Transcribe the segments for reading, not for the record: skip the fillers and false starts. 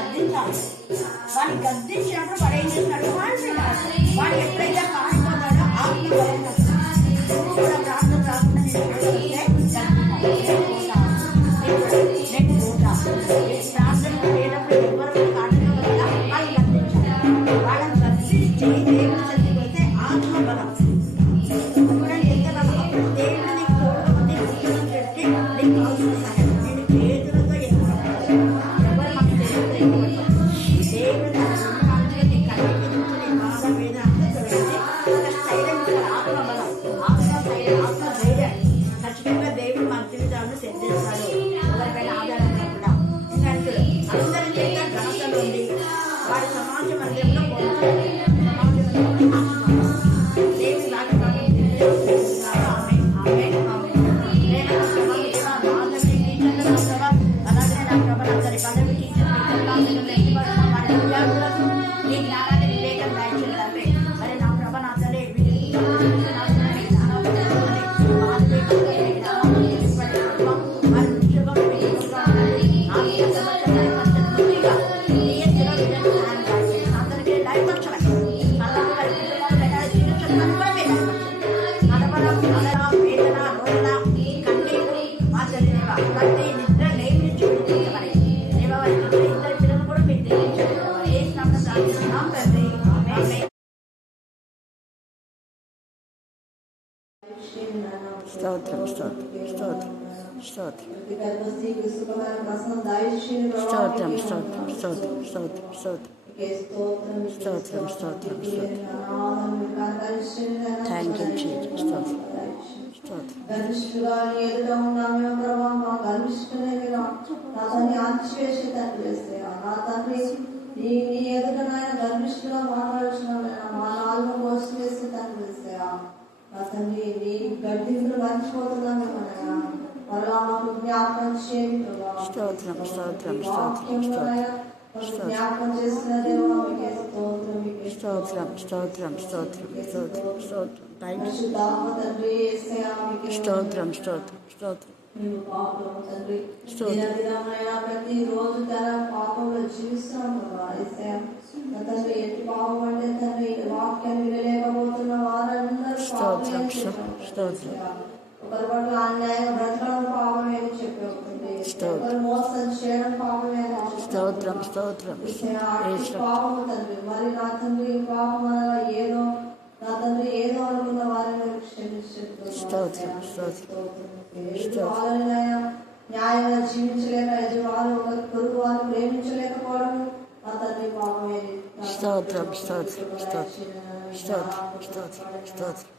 గద్దించాలి. వాడిని గద్దించినప్పుడు వాడు ఏం చేస్తున్నాడు? వాడు ఎప్పుడైతే కాలిపోతాడో ఆత్మ నువ్వు కూడా ప్రార్థన రాకుండా ప్రార్థన లేనప్పుడు ఎవరు కాటడం వల్ల వాళ్ళని గద్దించాలి. వాళ్ళని గద్దించి దేవుని సన్నిధికి వెళ్తే ఆత్మ బలం దేవుడిని కోరుకుంటే పెట్టి నీకు కావాల్సిన సహాయం నేను చేతులతో ఎవరు మాకు తెలియదు దేవుడు నీ కళ్ళకి నీ బాధ మీద స్థైర్యం ఆత్మ బలం ఆత్మ ధైర్యం ఖచ్చితంగా దేవుడు మన జీవితాలను సెట్ చేస్తాడు. ఎవరిపైన ఆధారం లేకుండా ఎందుకంటే అందరి చేత ఘనతలు ఉంది. వారి సమాజ మందిరంలో దేవుని ఈ జ్ఞానాన్ని వివేకం దాయించాలి. మరి నా ప్రభ నా తల్లి స్తోత్రం స్తోత్రం స్తోత్రం స్తోత్రం స్తోత్రం స్తోత్రం స్తోత్రం స్తోత్రం స్తోత్రం స్తోత్రం స్తోత్రం థ్యాంక్ యూ జీసస్ స్తోత్రం తండ్రి నీ గడ్డింపులు మర్చిపోతున్నాము మాకు జ్ఞాపకం చేయండి. స్తోత్రం స్తోత్రం స్తోత్రం జ్ఞాపకం చేసిన స్తోత్రం స్తోత్రం స్తోత్రం స్తోత్రం స్తోత్రం తండ్రి స్తోత్రం స్తోత్రం స్తోత్రం ప్రతి రోజు తన పాపంలో జీవిస్తున్నాము. తండ్రి ఎట్టి పాపం అంటే తండ్రి వాక్యాన్ని వినలేకపోతున్న వారందరూ ఒకరి పట్ల అన్యాయంగా బ్రతకడం పాపమే అని చెప్పి మోసం చేయడం పాపమే స్తోత్రం స్తోత్రం పాపము తండ్రి. మరి నా తండ్రి పాపం అనగా ఏదో నా తండ్రి ఏదో అనుకున్న వారిని న్యాయంగా జీవించలేక యజమాను ఒకరి పొరుగు వారు ప్రేమించలేకపోవడం నా తండ్రి పాపమే. స్తోత్రం స్తోత్రం స్తోత్రం స్తోత్రం స్తోత్రం స్తోత్రం స్తోత్రం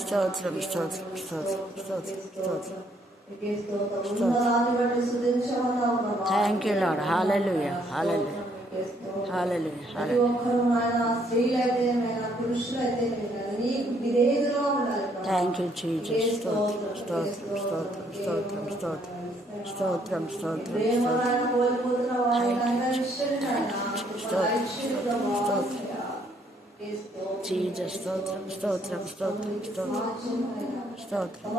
స్తోత్రం స్తోత్రం స్తోత్రం స్తోత్రం thank you lord hallelujah hallelujah hallelujah hallelujah thank you Jesus స్తోత్రం స్తోత్రం స్తోత్రం స్తోత్రం స్తోత్రం స్తోత్రం స్తోత్రం స్తోత్రం జీసస్ స్తోత్రం స్తోత్రం స్తోత్రం స్తోత్రం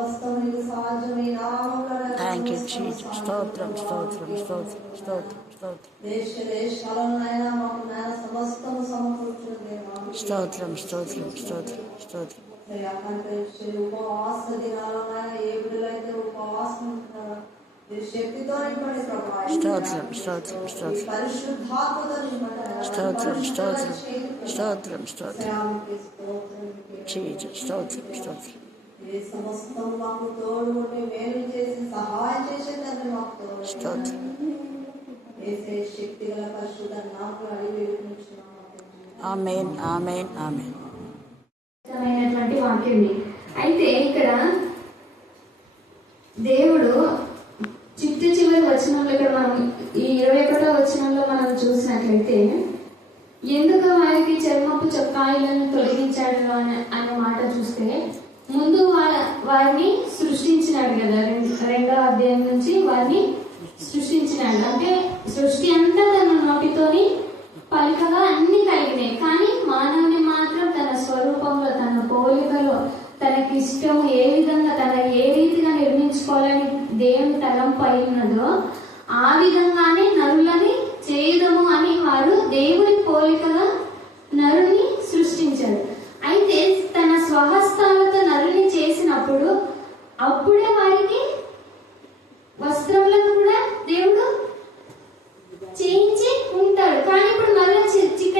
థ్యాంక్ యూ జీసస్ స్తోత్రం స్తోత్రం స్తోత్రం స్తోత్రం స్తోత్రం స్తోత్రం స్తోత్రం స్తోత్రం ఉపవాస దినాలైనా ఏ బిడ్డలైతే ఉపవాసం ఉంటున్నారో స్తోత్రం స్తోత్రం స్తోత్రం స్తోత్రం స్తోత్రం స్తోత్రం స్తోత్రం జీసస్ స్తోత్రం స్తోత్రం స్తోత్రం ఆమేన్ ఆమేన్ ఆమేన్. వాక్యం అయితే ఇక్కడ దేవుడు చివరి వచనంలో ఇక్కడ మనం ఈ 21వ వచనంలో మనం చూసినట్లయితే ఎందుకు వారికి చర్మపు చొక్కాయిలను తొలగించాడు అనే మాట చూస్తే ముందు వారిని సృష్టించినాడు కదా. 2వ అధ్యాయం నుంచి వారిని సృష్టించినాడు. అంటే సృష్టి అంతా తన నోటితోని పలుకగా అన్ని కలిగినాయి. కానీ మానవుని మాత్రం తన స్వరూపంలో తన పోలికలో తనకి ఇష్టం ఏ విధంగా తన పై ఉన్నదో ఆ విధంగానే నరులని చేయుదము అని వారు దేవుని పోలికగా నరుని సృష్టించాడు. అయితే తన స్వహస్తాలతో నరుని చేసినప్పుడు అప్పుడే వారికి వస్త్రములను కూడా దేవుడు చేయించి ఉంటాడు. కానీ ఇప్పుడు మళ్ళీ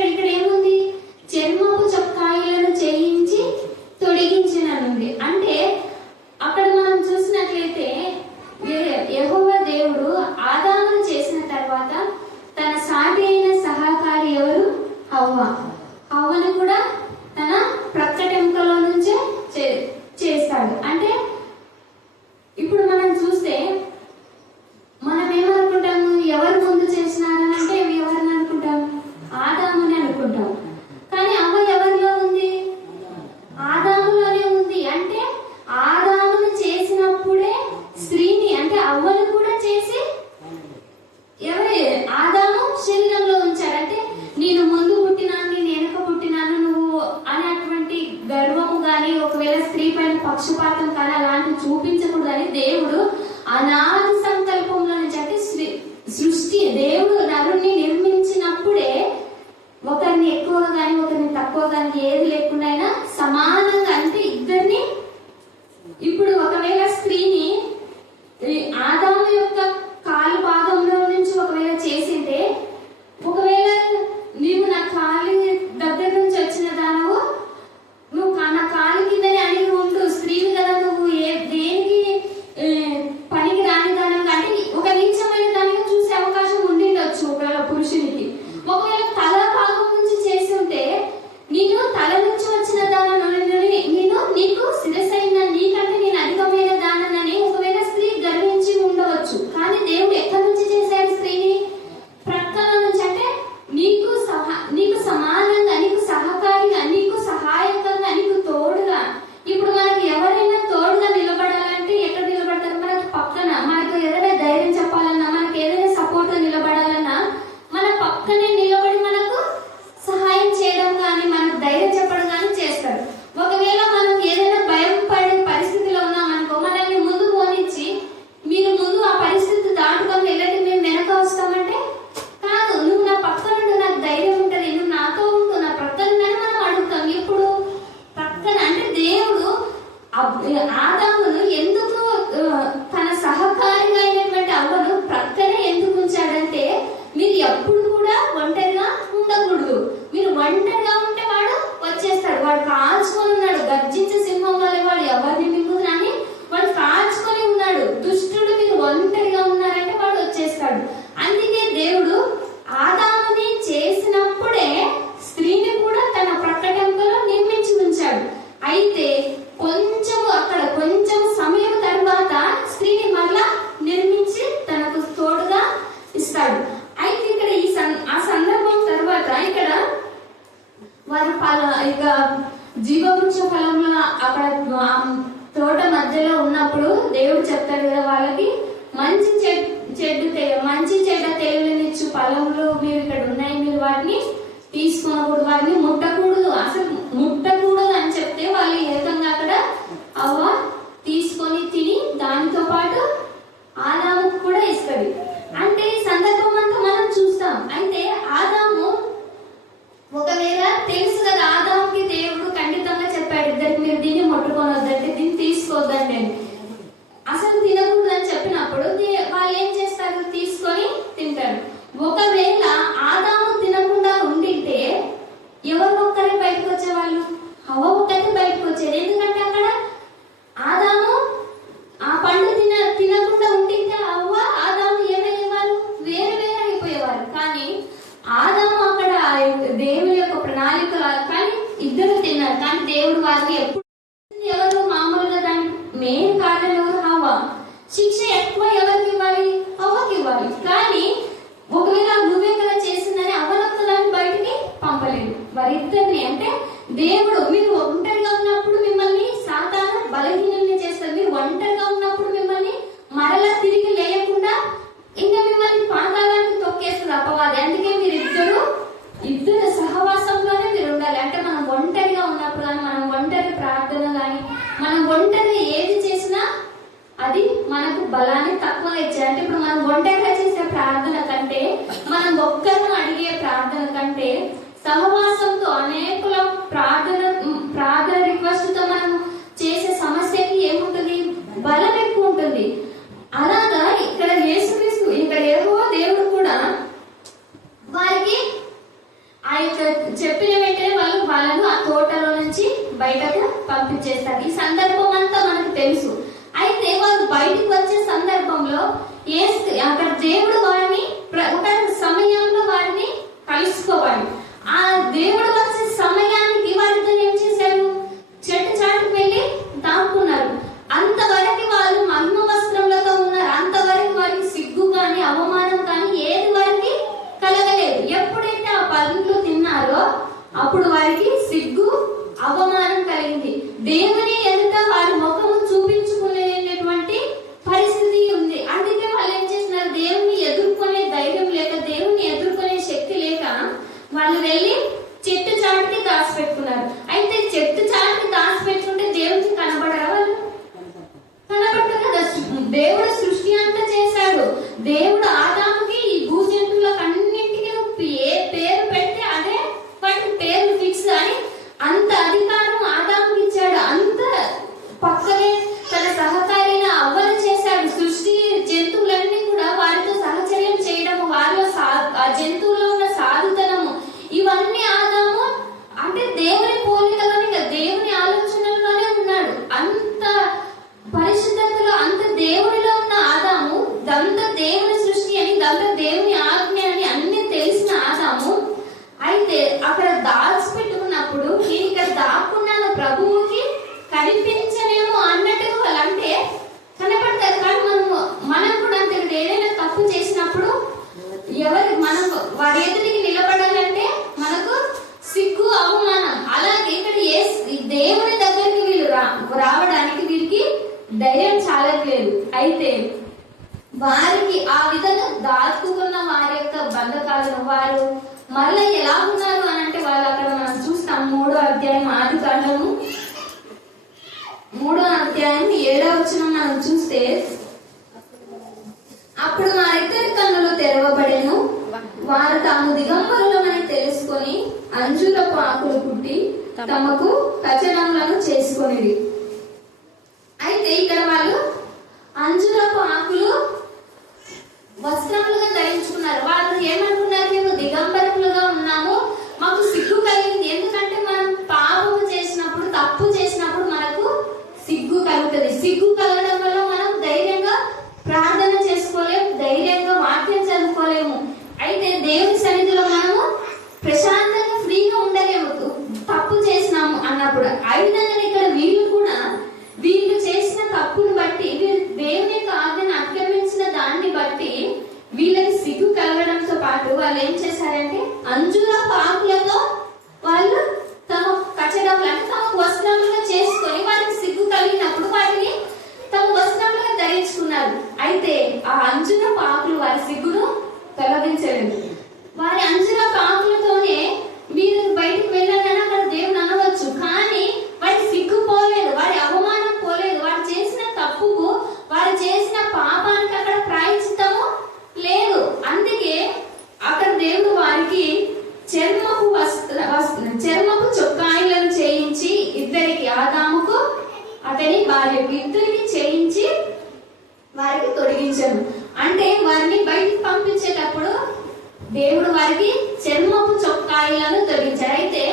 ఇక్కడ ఏముంది? చర్మపు చొక్కాయిలను చేయించి తొడిగించిననుంది. అంటే అక్కడ మనం చూసినట్లయితే యెహోవా దేవుడు ఆదామును చేసిన తర్వాత తన సాటి అయిన సహకారి ఎవరు? హవ్వను కూడా తన ప్రక్కటెంకలో నుంచే చేస్తాడు. అంటే ఇప్పుడు మనం చూస్తే మనం ఏమనుకుంటాము? ఎవరు ముందు చేసినారని అంటే ఎవరిని అనుకుంటాం? ఆదాముని అనుకుంటాం. కానీ అవ్వ ఎవరిలో ఉంది? ఆదాములోనే ఉంది. అంటే ఆదామును చేసినప్పుడే స్త్రీని అంటే అవ్వను కూడా చేసి ఆదాము శరీరంలో ఉంచాడు. అంటే నేను ముందు పుట్టినాను, నేను వెనక పుట్టినాను నువ్వు అనేటువంటి గర్వము గాని, ఒకవేళ స్త్రీ పైన పక్షపాతం కానీ అలాంటివి చూపించకూడదని దేవుడు అనాది సంకల్పంలో నుంచి అంటే సృష్టి దేవుడు నరుణ్ణి నిర్మించినప్పుడే ఒకరిని ఎక్కువగా కానీ ఒకరిని తక్కువ కానీ ఏది లేకుండా అయినా సమానంగా అంటే ఇద్దరిని. ఇప్పుడు ఒకవేళ స్త్రీని ఆదాము యొక్క కాలు భాగంలో నుంచి ఒకవేళ చేసింటే, ఒకవేళ నీవు నా కాలి దగ్గర నుంచి వచ్చిన దానవు నువ్వు నా కాలు కిందని అని ఉంటూ స్త్రీవి కదా నువ్వు దేనికి పనికి రాని దాని అంటే ఒక నీచమైన దానిని చూసే అవకాశం ఉండిండొచ్చు ఒకవేళ పురుషునికి. ఒకవేళ తల భాగం నుంచి చేసి ఉంటే నేను తల నుంచి వచ్చిన దానని నేను నీకు శిరసైన నీకంటే నేను అధికమైన దానని ఒకవేళ స్త్రీ గర్వించి ఉండవచ్చు. కానీ దేవుడు ఎక్కడి నుంచి చేశాడు స్త్రీని? ప్రక్కల నుంచి. అంటే నీకు సమానంగా, నీకు సహకారిగా, నీకు సహాయకంగా, నీకు తోడుగా. ఇప్పుడు మనకి ఎవరైనా తోడుగా నిలబడాలంటే ఎక్కడ నిలబడతారు? మనకి పక్కన. మనకు ఏదైనా ధైర్యం చెప్పాలన్నా, మనకి ఏదైనా సపోర్ట్ గా నిలబడాలన్నా మన పక్కనే నిలబడి మనకు సహాయం చేయడం కానీ మనకు ధైర్యం చెప్పడం కానీ చేస్తారు. ఒకవేళ మనం ఏదైనా భయం పడే పరిస్థితిలో ఉన్నామనుకో, మనల్ని ముందు పోనిచ్చి మీరు ముందు ఆ పరిస్థితి దాటుకొని వెళ్ళండి మేము వెనక వస్తామంటే కాదు, నువ్వు నా పక్కన ఉండు, నాకు ధైర్యం ఉంటుంది, నువ్వు నాతో ఉండు, నా పక్కన మనం అడుగుతాం. ఇప్పుడు పక్కన అంటే దేవుడు ఆదామును ఎందుకు తన సహకారిగా అయినటువంటి అవ్వను ప్రక్కనే ఎందుకు ఉంచాడంటే మీరు ఎప్పుడు కూడా ఒంటరిగా ఉండకూడదు. మీరు ఒంటరిగా ఉంటే వాడు వచ్చేస్తాడు. వాడు కాల్చుకొని ఉన్నాడు, గర్జించే సింహం వల్ల వాడు ఎవరిని మింగుదని వాడు కాల్చుకొని ఉన్నాడు. దుష్టుడు మీరు ఒంటరిగా ఉన్నారంటే వాడు వచ్చేస్తాడు. అందుకే దేవుడు ఆదాముని చేసినప్పుడే స్త్రీని కూడా తన ప్రక్కటెంకలో నిర్మించి ఉంచాడు. అయితే కొంచెం సమయం తర్వాత స్త్రీని మళ్ళా నిర్మించి తనకు తోడుగా ఇస్తాడు. అయితే ఇక్కడ ఆ సందర్భం తర్వాత ఇక్కడ వారు ఇక జీవవృక్ష ఫలంలో అక్కడ తోట మధ్యలో ఉన్నప్పుడు దేవుడు చెప్తాడు కదా వాళ్ళకి, మంచి చెడ్డ తెలివినిచ్చు ఫలంలో మీరు ఇక్కడ ఉన్నాయి, మీరు వాటిని తీసుకోకూడదు, వాటిని ముట్టకూడదు. అసలు ముట్టకూడదు అని చెప్తే వాళ్ళు ఏకంగా అక్కడ అవ్వ తీసుకొని తిని దానితో పాటు ఆదాముకు కూడా ఇస్తుంది. అంటే ఈ సందర్భం అంతా మనం చూస్తాం. అయితే ఆదాము ఒకవేళ తెలుసు కదా, ఆదాముకి దేవుడు ఖండితంగా చెప్పాడు ఇద్దరికి మీరు దీన్ని ముట్టుకోనొద్దంటే, దీన్ని తీసుకోవద్దండి అని. అసలు తినకూడదు అని చెప్పినప్పుడు వాళ్ళు ఏం చేస్తారు? తీసుకొని తింటారు. ఒకవేళ ఆదాము తినకుండా ఉండింటే ఎవరు ఒక్కరే బయటకు వచ్చేవాళ్ళు? హవ్వ ఒక్కరే బయటకు వచ్చేది. ఎందుకంటే అక్కడ ఆదాము ఆ పండు తినకుండా ఉండింటే అవ్వ ఆదాము ఏమయ్యేవారు? వేరే అయిపోయేవారు. కానీ ఆదాము అక్కడ దేవుని యొక్క ప్రణాళిక కానీ ఇద్దరు తిన్నారు. కానీ దేవుడు వారిని ఎప్పుడు ఎవరు మామూలుగా దాని మెయిన్ కారణం ఎవరు? హవ్వ. శిక్ష ఎక్కువ ఎవరికి ఇవ్వాలి? హవ్వకి ఇవ్వాలి. కానీ ఒకవేళ నువ్వే కదా చేసిందని అవ్వనొక్కదాన్ని బయటికి పంపలేదు. వారిద్దరిని అంటే దేవుడు మీరు ఒంటరిగా ఉన్నప్పుడు మిమ్మల్ని సాతాను బలహీనంగా చేస్తారు. మీరు ఒంటరిగా ఉన్నప్పుడు మిమ్మల్ని మరలా తిరిగి లేయకుండా ఇంకా మిమ్మల్ని పాతాళానికి తొక్కేస్తుంది అపవాది. అందుకే మీరు ఇద్దరు సహవాసంలోనే మీరు ఉండాలి. అంటే మనం ఒంటరిగా ఉన్నప్పుడు కానీ, మనం ఒంటరి ప్రార్థన కానీ, మనం ఒంటరి ఏది చేసినా అది మనకు బలాన్ని తక్కువ ఇచ్చాయి. అంటే ఇప్పుడు మనం ఒంటరిగా చేసే ప్రార్థన కంటే, మనం ఒక్కరిని అడిగే ప్రార్థన కంటే, సహవాసంతో అనేకుల ప్రార్థన రిక్వెస్ట్ తో మనం చేసే సమస్యకి ఏముంటుంది, బలం ఎక్కువ ఉంటుంది. అలాగా ఇక్కడ యేసుక్రీస్తు, ఇక్కడ యెహోవా దేవుడు కూడా వారికి ఆ యొక్క చెప్పిన వెంటనే వాళ్ళను ఆ తోటలో నుంచి బయటకు పంపించేస్తారు. ఈ సందర్భం అంతా మనకు తెలుసు. అయితే వారు బయటకు వచ్చే సందర్భంలో అక్కడ దేవుడు వారిని ఒక సమయంలో వారిని కలుసుకోవాలి. ఆ దేవుడు వచ్చే సమయానికి వారితో ఏం చేశారు, చెట్టు చాటుకు వెళ్ళి దాక్కున్నారు. అంతవరకు వాళ్ళు మహిమ వస్త్రములతో ఉన్నారు. అంతవరకు వారికి సిగ్గు కానీ అవమానం కానీ ఏది వారికి కలగలేదు. ఎప్పుడైతే ఆ పండ్లు తిన్నారో అప్పుడు వారికి సిగ్గు అవమానం కలిగింది. దేవుని ఎదుట వారి ముఖము చూపించుకునేటువంటి పరిస్థితి ఉంది. అందుకే వాళ్ళు ఏం చేస్తున్నారు, దేవుని ఎదుర్కొనే ధైర్యం లేక, దేవుని ఎదుర్కొనే శక్తి లేక వాళ్ళు వెళ్ళి చెట్టు చాటుకి దాచిపెట్టుకున్నారు. అయితే చెట్టు చాటుకి దాచిపెట్టుకుంటే దేవునికి కనబడరా? వాళ్ళు కనబడతారు కదా. దేవుడు సృష్టి అంతా చేశాడు. దేవుడు ఆదాముకి ఈ భూజంతువులకు అన్నింటికి ఏ పేరు పెడితే అదే వాటి పేరు ఫిక్స్ అని అంత అధికారం ఆదాముకి ఇచ్చాడు. అంత పక్కనే తన సహకారిని అవ్వను చేశాడు. సృష్టి జంతువులన్నీ కూడా వారితో సహచర్యం చేయడము, వారిలో ఆ జంతువులో ఉన్న సాధుతనము, ఇవన్నీ ఆదాము అంటే దేవుని పోలికలోనే, దేవుని ఆలోచనలోనే ఉన్నాడు. అంత పరిశుద్ధతలో, అంత దేవునిలో ఉన్న ఆదాము, దంత దేవుని సృష్టి అని, దంత దేవుని ఆజ్ఞ అని అన్ని తెలిసిన ఆదాము అయితే అక్కడ దాచిపెట్టుకున్నప్పుడు, నేను ఇక్కడ దాక్కున్నాను, ప్రభువుకి కనిపించనేమో అన్నట్టుగా వాళ్ళు అంటే కనపడతారు. కానీ మనం కూడా అంతే. ఏదైనా తప్పు చేసినప్పుడు మనం వారి ఎదుటికి నిలబడాలంటే మనకు సిగ్గు అవమానం. అలాగే ఇక్కడ దేవుని దగ్గరికి వీళ్ళు రావడానికి వీరికి ధైర్యం చాలట్లేదు. అయితే వారికి ఆ విధంగా దాచుకున్న వారి యొక్క బంధకాలను వారు మళ్ళీ ఎలా ఉన్నారు అని అంటే, వాళ్ళు అక్కడ మనం చూస్తాం 3వ అధ్యాయం ఆదికాండము 3వ అధ్యాయం 7వ వచనం మనం చూస్తే, అప్పుడు వారిద్దరి కన్నులు తెరవబడెను, వారు తాము దిగంబరులమని తెలుసుకొని అంజూరపు ఆకులు పుట్టి తమకు కచనములను చేసుకొనిది. అయితే ఇక్కడ వాళ్ళు అంజూరపు ఆకులు వస్త్రములుగా ధరించుకున్నారు. వాళ్ళు ఏమనుకున్నారు, మేము దిగంబరములుగా ఉన్నాము, మాకు సిగ్గు కలిగింది. ఎందుకంటే మనం పాపము చేసినప్పుడు, తప్పు చేసినప్పుడు మనకు సిగ్గు కలుగుతుంది. సిగ్గు కలగడం వల్ల మనం ధైర్యంగా ప్రార్థన చేసుకోలేము, ధైర్యంగా వాక్యం చదువుకోలేము. అయితే దేవుని సన్నిధిలో మనము ప్రశాంతంగా ఫ్రీగా ఉండలేము తప్పు చేసినాము అన్నప్పుడు. ఆ విధంగా ఇక్కడ వీళ్ళు చేసిన తప్పును బట్టి, వీళ్ళు దేవుని యొక్క ఆజ్ఞను అతిక్రమించిన దాన్ని బట్టి వీళ్ళకి సిగ్గు కలగడంతో పాటు వాళ్ళు ఏం చేశారంటే, అంజూరపు ఆకులతో వాళ్ళు తమ కచడములు అంటే తమ వస్త్రములుగా చేసుకొని, వారికి సిగ్గు కలిగినప్పుడు వాటిని తమ వస్త్రములుగా ధరించుకున్నారు. అయితే ఆ అంజూరపు ఆకులు వారి సిగ్గును తొలగించలేదు. వారి అంజూరపు ఆకులతోనే మీరు బయటకు వెళ్ళాలని అక్కడ దేవుని అనవచ్చు. కానీ వారి సిగ్గు పోలేదు, వారి అవమానం పోలేదు. వారు చేసిన తప్పుకు, వారు చేసిన పాపానికి అక్కడ ప్రాయశ్చిత్తము లేదు. అందుకే అక్కడ దేవుడు వారికి చర్మపు చొక్కాయిలను చేయించి ఇద్దరికి, ఆదాముకు అతని భార్యకు ఇద్దరికి చేయించి వారికి తొడిగించాను. అంటే వారిని బయటికి పంపించేటప్పుడు దేవుడు వారికి చర్మపు చొక్కాయిలను తొడిగించారు. అయితే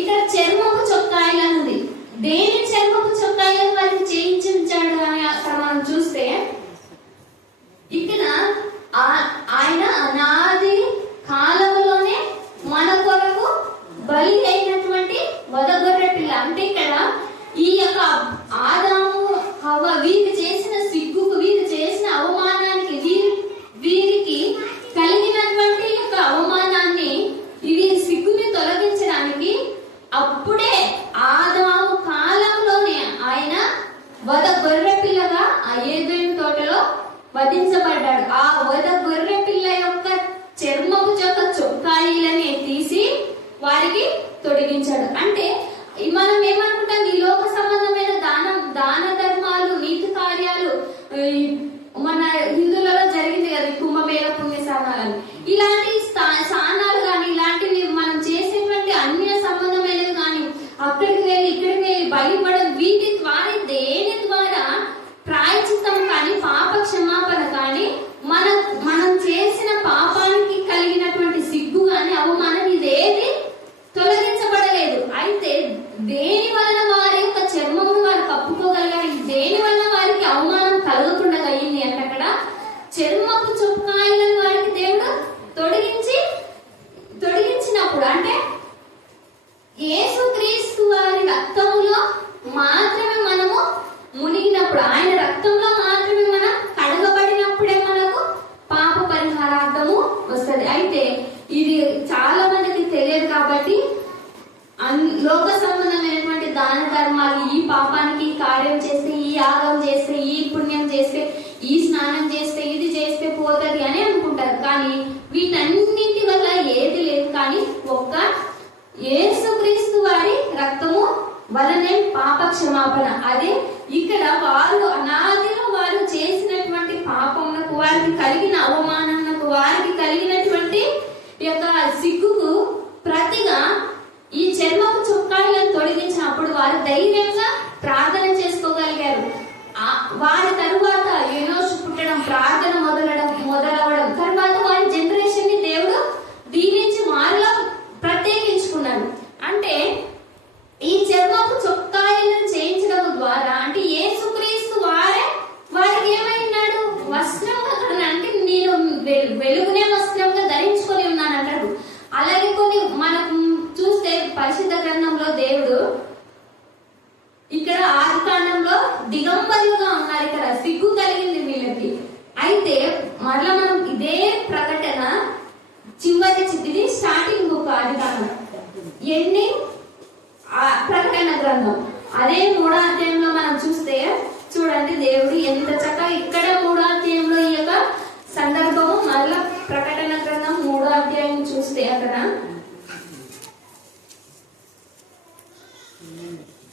ఇక్కడ చర్మపు చొక్కాయిలను ఉంది. దేని చర్మపు చొక్కాయిలను వారికి చేయించాడు అని అక్కడ మనం చూస్తే, ఇక్కడ ఆయన అనాది కాలంలోనే మన కొరకు బలి అయినటువంటి వదగొర్రె పిల్ల. అంటే ఇక్కడ ఈ యొక్క ఆదాము హవ్వ వీరు చేసిన సిగ్గుకు, వీరు చేసిన అవమానానికి, వీరికి కలిగినటువంటి యొక్క అవమానాన్ని, వీరి సిగ్గుని తొలగించడానికి అప్పుడే ఆదాము కాలంలోనే ఆయన వద గొర్రె పిల్లగా ఆ ఏదెను తోటలో వధించబడ్డాడు. ఆ వద గొర్రె పిల్ల యొక్క చర్మపు చొక్కాయిలని తీసి వారికి తొడిగించాడు. అంటే మనం ఏమనుకుంటాం, ఈ లోక సంబంధమైన దాన ధర్మాలు, నీతి కార్యాలు, చర్మపు చొక్కాయిలను వారికి దేవుడు తొడిగించినప్పుడు, అంటే యేసుక్రీస్తు వారి రక్తంలో మాత్రమే మనము మునిగినప్పుడు, ఆయన రక్తంలో మాత్రమే మనం కడగబడినప్పుడే మనకు పాప పరిహారార్థము వస్తుంది. అయితే ఇది చాలా మందికి తెలియదు కాబట్టి లోక సంబంధమైనటువంటి దాన ధర్మాలు, ఈ పాపానికి కార్యం చేస్తే, ఈ యాగం చేస్తే, ఈ పుణ్యం చేస్తే, ఈ స్నానం చేస్తే, ఇది చేస్తే పోతుంది అని అనుకుంటారు. కానీ వీటన్నింటి వల్ల ఏది లేదు. కానీ ఒక్క యేసుక్రీస్తు వారి రక్తము వలనే పాప క్షమాపణ. అదే ఇక్కడ వారు అనాదిలో వారు చేసినటువంటి పాపములకు, వారికి కలిగిన అవమానాలకు, వారికి కలిగినటువంటి యొక్క సిగ్గుకు ప్రతిగా ఈ చర్మపు చొక్కాయిలను తొలగించినప్పుడు వారు ధైర్యంగా ప్రార్థన చేసుకోగలిగారు. వారి తరువాత ఎనోషు పుట్టడం, ప్రార్థన మొదలవడం, తర్వాత వారి జనరేషన్ ని దేవుడు దీవించి వారిలో ప్రత్యేకించుకున్నాడు. అంటే ఈ చర్మపు చొక్కాయిలను చేయించడం ద్వారా, అంటే యేసుక్రీస్తు వారికి ఏమైనాడు? వస్త్రంగా, అంటే నేను వెలుగునే వస్త్రంగా ధరించుకొని ఉన్నాను అంటాడు. అలాగే కొన్ని మనకు చూస్తే పరిశుద్ధ గ్రంథంలో దేవుడు ఇక్కడ ఆదికాండంలో దిగంబరులుగా ఉన్నారు. ఇక్కడ సిగ్గు కలిగింది వీళ్ళకి. అయితే మరలా మనం ఇదే ప్రకటన ఇది స్టార్టింగ్ బుక్, ఆదికాండం ఎండింగ్ ప్రకటన గ్రంథం, అదే 3వ అధ్యాయంలో మనం చూస్తే చూడండి దేవుడు ఎంత చక్కగా ఇక్కడ 3వ అధ్యాయంలో ఈ యొక్క సందర్భము, మరలా ప్రకటన గ్రంథం 3వ అధ్యాయం చూస్తే అక్కడ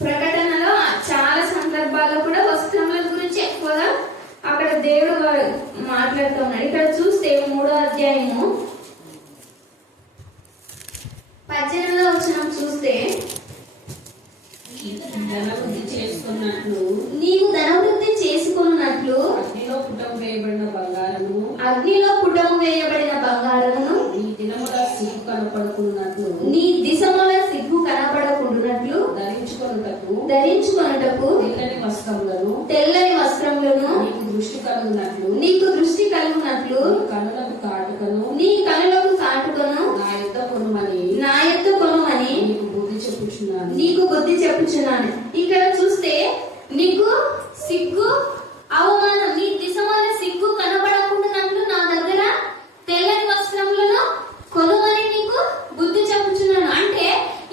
ప్రకటనలో చాలా సందర్భాల్లో కూడా వస్త్రముల గురించి ఎక్కువగా అక్కడ దేవుడు మాట్లాడుతున్నాడు. ఇక్కడ చూస్తే 3వ అధ్యాయము 18వ వచనం చూస్తే, నీవు ధనవృద్ధి చేసుకున్నట్లు అగ్నిలో పుటము వేయబడిన బంగారమును నీ దిశముల సిగ్గు కనపడకుండునట్లు ధరించుకొనుటకు తెల్లని వస్త్రములను నీకు దృష్టి కలుగునట్లు నీ కనులకు కాటుకను నా యొద్ద కొనుమని నీకు బుద్ధి చెప్పుచున్నాను. ఇక్కడ చూస్తే నీకు సిగ్గు, అవమానం, నీ దిశమాల సిగ్గు కనబడకుండానట్లు నా దగ్గర తెల్లని వస్త్రములను కొనుమని నీకు బుద్ధి చెప్పుచున్నాను. అంటే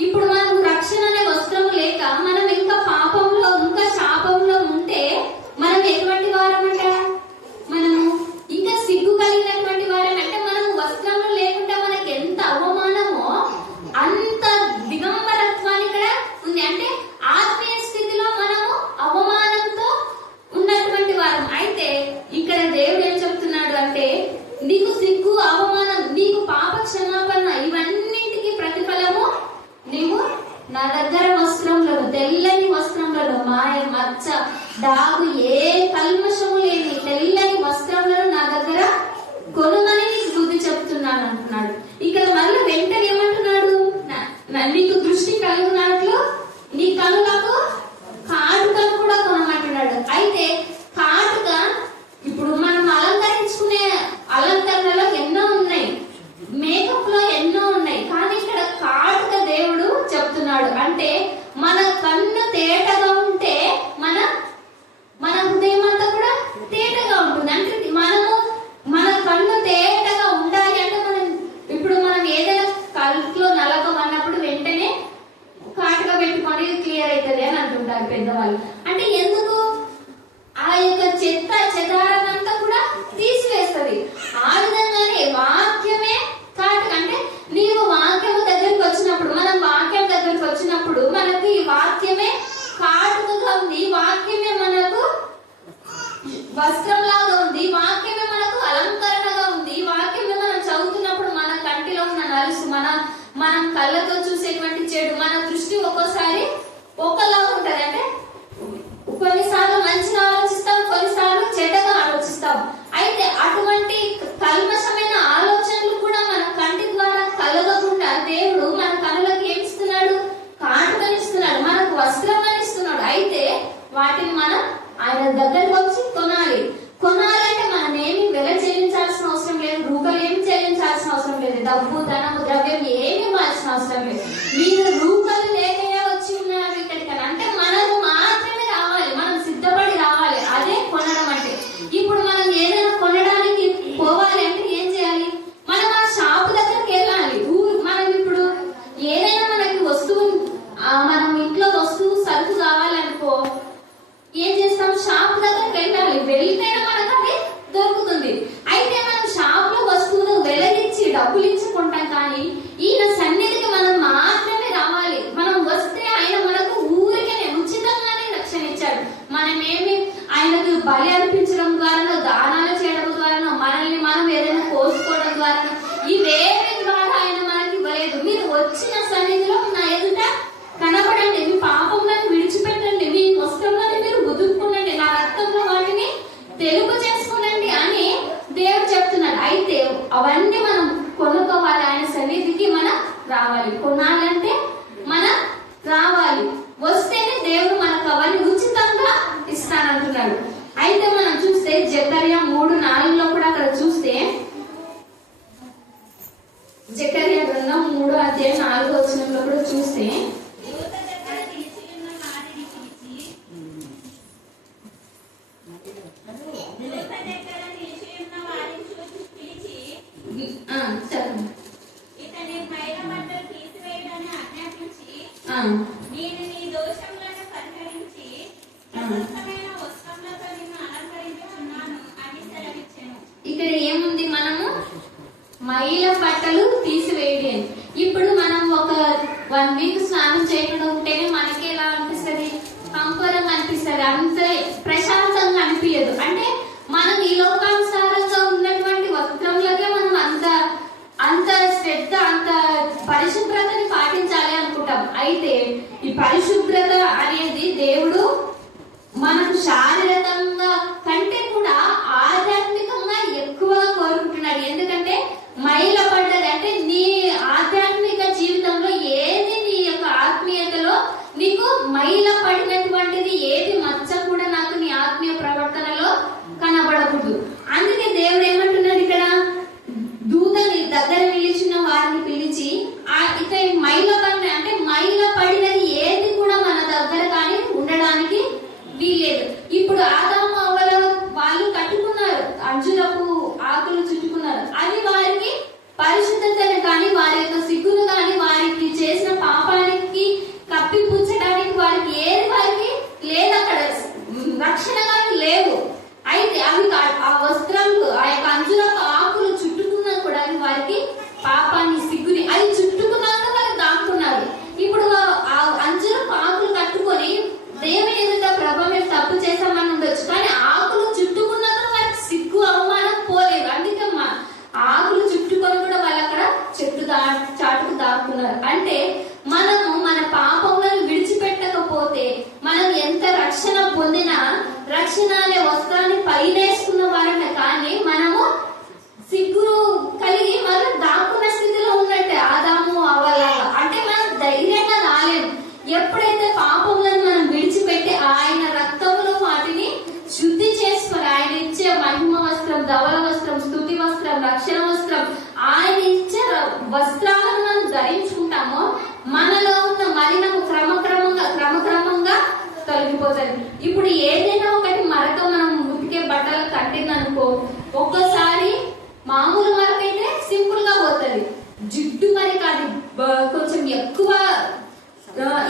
ఇప్పుడు మనకు రక్షణ అనే వస్త్రము లేక మనం ఇంకా పాపంలో, ఇంకా శాపంలో ఉంటే మనం ఎటువంటి వారమంట? మనము ఇంకా సిగ్గు కలిగినటువంటి వారం. అంటే మనం వస్త్రములు లేకుండా మనకి ఎంత అవమానమో అంత దిగంబరత్వాన్ని ఇక్కడ ఉంది. అంటే ఆత్మీయ స్థితిలో మనము అవమానంతో ఉన్నటువంటి వారం. అయితే ఇక్కడ దేవుడు ఏం చెప్తున్నాడు అంటే, నీకు సిగ్గు, అవమానం, నీకు పాప క్షమాపణ, ఇవన్నింటికి ప్రతిఫలము నీవు నా దగ్గర వస్త్రములను, తెల్లని వస్త్రములను, మాయ, మచ్చ, డాగు, ఏ కల్మషము లేని తెల్లని వస్త్రములను నా దగ్గర కొనుమని నీకు బుద్ధి చెప్తున్నాను అంటున్నాడు. ఇక్కడ మళ్ళీ వెంటనే ఏమంటున్నాడు? నీకు దృష్టి కలుగునట్లు నీ కనులకు కాటుకను కూడా కొనమంటున్నాడు. అయితే కాటుక ఇప్పుడు మనం అలంకరించుకునే అలంకరణలో ఎన్నో ఉన్నాయి, మేకప్ లో ఎన్నో ఉన్నాయి. కానీ ఇక్కడ కాటుక దేవుడు చెప్తున్నాడు. అంటే మన కన్ను తేటగా ఉంటే మన హృదయం అంతా కూడా తేటగా ఉంటుంది. అంటే మన కన్ను తేటగా ఉండాలి. అంటే ఇప్పుడు మనం ఏదైనా కళ్ళలో నలకం అన్నప్పుడు వెంటనే కాటుక పెట్టుకొని క్లియర్ అవుతుంది అని అంటుంటారు పెద్దవాళ్ళు. అంటే ఎందుకు? ఆ యొక్క చెత్త చెదారనంతా కూడా తీసివేస్తుంది. ఆ విధంగానే వాక్యమే కాటుక. అంటే నీవు వాక్యము దగ్గరికి వచ్చినప్పుడు, మనం వాక్యం దగ్గరికి వచ్చినప్పుడు మనకు ఈ వాక్యమే కాటుకగా ఉంది, వాక్యమే మనకు వస్త్రంలాగా ఉంది, వాక్యమే మనకు అలంకరణగా ఉంది, వాక్యమే మనం చదువుతున్నప్పుడు మన కంటిలో ఉన్న నలుసు, మనం కళ్ళతో చూసేటువంటి చెడు, మన దృష్టి ఒక్కోసారి ఒకలా ఉంటది. అంటే కొన్నిసార్లు మంచిగా ఆలోచిస్తాం, కొన్నిసార్లు చెడ్డగా ఆలోచిస్తాం. అయితే అటువంటి కల్మషమైన ఆలోచనలు కూడా మన కంటి ద్వారా కలగకుండా దేవుడు మన కనులకు ఏమిస్తున్నాడు? కాటుకనిస్తున్నాడు, మనకు వస్త్రం ఇస్తున్నాడు. వాటిని మనం ఆయన దగ్గరకు వచ్చి కొనాలి. కొనాలంటే మనం ఏమి వెల బలి అర్పించడం ద్వారానో, దానాలు చేయడం ద్వారానో, మనల్ని మనం ఏదైనా కోసుకోవడం ద్వారానో, ఇవేమి ద్వారా ఆయన మనకి ఇవ్వలేదు. మీరు వచ్చిన సన్నిధిలో నా ఎదుట కనపడండి, మీ పాపంలను విడిచిపెట్టండి, మీ వస్త్రంలోని మీరు ఉదుక్కుండండి, నా రక్తంలో వాటిని తెలుగు చేసుకునండి అని దేవుడు చెప్తున్నాడు. అయితే అవన్నీ మనం కొనుక్కోవాలి, ఆయన సన్నిధికి మనం రావాలి. కొనాలంటే మనం రావాలి, వస్తేనే దేవుడు మనకు అవన్నీ ఉచితంగా ఇస్తానంటున్నాడు. అయితే మనం చూస్తే జకర్యా 3:4 కూడా అక్కడ చూస్తే, జకర్యా గ్రంథం 3:4 కూడా చూస్తే, ఇక్కడ ఏముంది, మనము మైల బట్టలు తీసివేయడం. ఇప్పుడు మనం ఒక 1 వీక్ స్నానం చేయకుండా ఉంటేనే మనకి ఎలా అనిపిస్తుంది, కంపరంగా అనిపిస్తుంది, అంత ప్రశాంతంగా అనిపించదు. అంటే మనం ఈ లోకానుసారంగా ఉన్నటువంటి వస్త్రంలోకే మనం అంత శ్రద్ధ, అంత పరిశుభ్రతని పాటించాలి అనుకుంటాం. అయితే ఈ పరిశుభ్రత అనేది దేవుడు మనకు శారీరకంగా కంటే కూడా ఆధ్యాత్మికంగా ఎక్కువగా కోరుకుంటున్నాడు. ఎందుకంటే మైల పడ్డది అంటే నీ ఆధ్యాత్మిక జీవితంలో ఏది, నీ యొక్క ఆత్మీయతలో నీకు మైల పడినటువంటిది ఏది మచ్చ కూడా నాకు నీ ఆత్మీయ ప్రవర్తనలో కనబడకూడదు. అందుకే దేవుడు ఏమంటున్నాడు ఇక్కడ, దూతని దగ్గర నిలిచిన వారిని పిలిచి, ఇక మైల పడిన అంటే మైల పడినది ఏది కూడా మన దగ్గర కానీ ఉండడానికి వీల్లేదు. ఇప్పుడు ఆదాము అవ్వలు వాళ్ళు కట్టుకున్నారు, అంజురపు ఆకులు చుట్టుకున్నారు, అది వారికి పరిశుద్ధతను కానీ, వారి యొక్క సిగ్గును కానీ, వారికి చేసిన పాపానికి కప్పిపుచ్చడానికి వారికి ఏది వారికి లేదు, అక్కడ రక్షణ కానీ లేవు. అయితే అవి ఆ వస్త్రాలు, ఆ యొక్క అంజురపు ఆకులు చుట్టుకున్నా కూడా వారికి పాపాన్ని, సిగ్గుని అది చుట్టుకున్నాక వాళ్ళు దాక్కున్నారు. ఇప్పుడు ఆ అంజురపు ఆకులు కట్టుకొని దేవుని ఎదుట ప్రభు మీరు తప్పు చేశామని ఉండొచ్చు, కానీ ఆకులు చుట్టుకున్నాక వారికి సిగ్గు, అవమానం పోలేదు. అందుకే ఆకులు చుట్టుకొని కూడా వాళ్ళు అక్కడ చెట్టు చాటుకు దాక్కున్నారు. అంటే మనము మన పాపములను విడిచిపెట్టకపోతే మనం ఎంత రక్షణ పొందినా, రక్షణ అనే వస్త్రాన్ని పైనేసుకున్న వారమే, కానీ మనము సిగ్గు కలిగి మనం దాక్కున్న స్థితిలో ఉన్నట్టే ఆదాము అవ్వలాగా. అంటే మనం ధైర్యంగా రాలేము. ఎప్పుడైతే పాపములను మనం విడిచిపెట్టి ఆయన రక్తంలో వాటిని శుద్ధి చేసుకొని, ఆయన ఇచ్చే మహిమ వస్త్రం, ధవల వస్త్రం, స్తుతి వస్త్రం, రక్షణ వస్త్రం, ఆయన ఇచ్చే వస్త్రాలను మనం ధరించుకుంటామో మనలో ఉన్న మలినము క్రమక్రమంగా తొలగిపోతుంది. ఇప్పుడు ఏదైనా ఒకటి మరక మనం ఉతికే బట్టలు కట్టిందనుకో, ఒక్కసారి మామూలు మరక అయితే సింపుల్ గా పోతుంది. జిడ్డు మరి కాదు, కొంచెం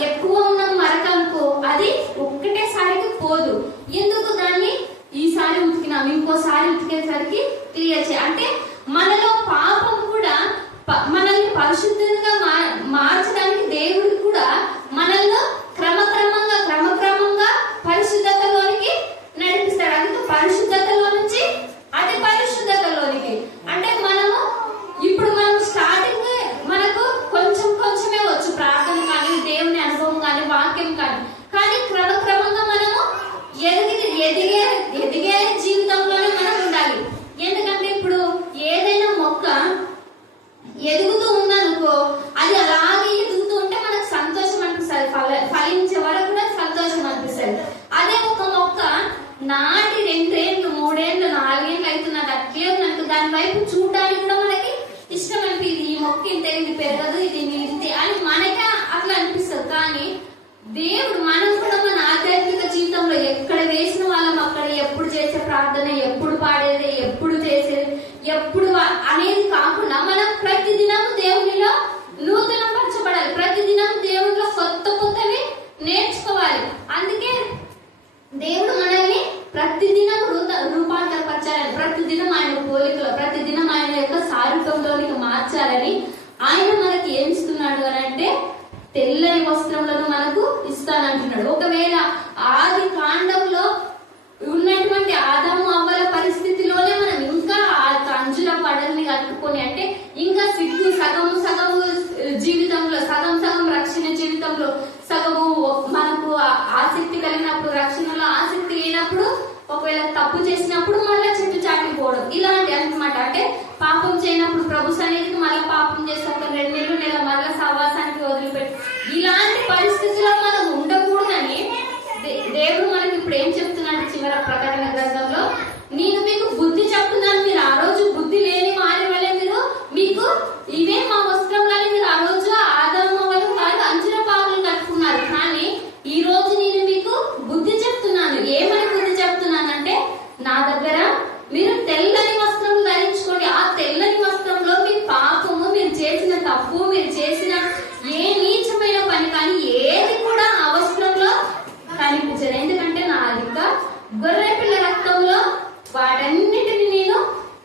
ఎక్కువ ఉన్న మరక అనుకో, అది ఒక్కటేసారికి పోదు. ఎందుకు దాన్ని ఈసారి ఉతికినాం, ఇంకోసారి ఉతికేసరికి క్లియర్ చేయాలి. అంటే మనలో పాపం కూడా మనల్ని పరిశుద్ధంగా మార్చడానికి దేవుడు కూడా మనల్ని క్రమక్రమంగా పరిశుద్ధతలోనికి నడిపిస్తాడు. అందుకే పరిశుద్ధతలో నుంచి అతి పరిశుద్ధతలోనికి. అంటే ఇప్పుడు మనం స్టార్టింగ్ మనకు కొంచెమే వచ్చు, ప్రార్థన కానీ, దేవుని అనుభవం కానీ, వాక్యం కానీ క్రమక్రమంగా మనము ఎదిగే జీవితంలోనే మనం ఉండాలి. ఎందుకంటే ఇప్పుడు ఏదైనా మొక్క ఎదుగుతూ ఉందనుకో, అది అలాగే ఎదుగుతూ ఉంటే మనకు సంతోషం అనిపిస్తుంది, ఫలించే వరకు కూడా సంతోషం అనిపిస్తుంది. అదే ఒక మొక్క నాటి 2 ఏళ్ళు 3 ఏళ్ళు 4 ఏళ్ళు అవుతున్నది అట్లే ఉన్నట్టు దాని వైపు చూడడానికి కూడా మనకి ఇష్టం అనిపిస్తుంది. ఈ మొక్క ఇంతే, ఇది పెరగదు, ఇది ఇంతే అని మనకే అట్లా అనిపిస్తుంది. కానీ దేవుడు మనం కూడా మన ఆధ్యాత్మిక జీవితంలో ఎక్కడ వేసిన వాళ్ళం అక్కడ ఎప్పుడు చేసే ప్రార్థన, ఎప్పుడు పాడేది, ఎప్పుడు చేసేది, ఎప్పుడు అనేది కాకుండా మనం ప్రతిదినం దేవునిలో నూతనపరచబడాలి. ప్రతిదినం దేవునిలో కొత్తవి నేర్చుకోవాలి. అందుకే దేవుడు మనల్ని ప్రతిదినం రూపాంతరపరచాలని, ప్రతిదినం ఆయన పోలికలో, ప్రతిదినం ఆయన యొక్క సారూప్యంలోనికి మార్చాలని ఆయన మనకి ఏమి ఇస్తున్నాడు అని అంటే తెల్లని వస్త్రములను మనకు ఇస్తానంటున్నాడు. ఒకవేళ ఆది కాండంలో ఉన్నటువంటి ఆదాము అవ్వల పరిస్థితిలోనే మనం ఇంకా ఆ అంజుల పడల్ని కట్టుకొని, అంటే ఇంకా సిగ్గు సగము సగము జీవితంలో, సగం సగం రక్షణ జీవితంలో, సగము మనకు ఆసక్తి కలిగినప్పుడు రక్షణలో ఆసక్తి లేనప్పుడు, ఒకవేళ తప్పు చేసినప్పుడు మళ్ళీ చెట్టు చాటిపోవడం, ఇలాంటి అన్నమాట. అంటే పాపం చేయనప్పుడు ప్రభు సన్నిధికి మళ్ళీ పాపం చేస్తాం, 2 నెలల మళ్ళీ సహవాసానికి వదిలిపెట్టి, ఇలాంటి పరిస్థితుల్లో మనం ఉండకూడదని దేవుడు మనకి ఇప్పుడు ఏం చెప్తున్నాడు చివరి ప్రకటన గ్రంథంలో, నేను మీకు బుద్ధి చెప్తున్నాను, మీరు ఆ రోజు బుద్ధి లేని వారి వల్ల మీకు ఇవే మా వస్త్రం కానీ మీరు ఆ రోజు ఆదాము వాళ్ళు కాదు అంచుల పావులు కట్టుకున్నారు, కానీ ఈ రోజు నేను మీకు బుద్ధి చెప్తున్నాను. ఏమని బుద్ధి చెప్తున్నానంటే, నా దగ్గర మీరు తెల్లని వస్త్రం ధరించుకోండి. ఆ తెల్లని వస్త్రంలో మీ పాపము, మీరు చేసిన తప్పు, మీరు చేసిన ఏ నీచమైన పని కానీ ఏది కూడా ఆ వస్త్రంలో కనిపించదు. ఎందుకంటే నా అధిక గొర్రె పిల్ల రక్తంలో వాటన్నిటిని నేను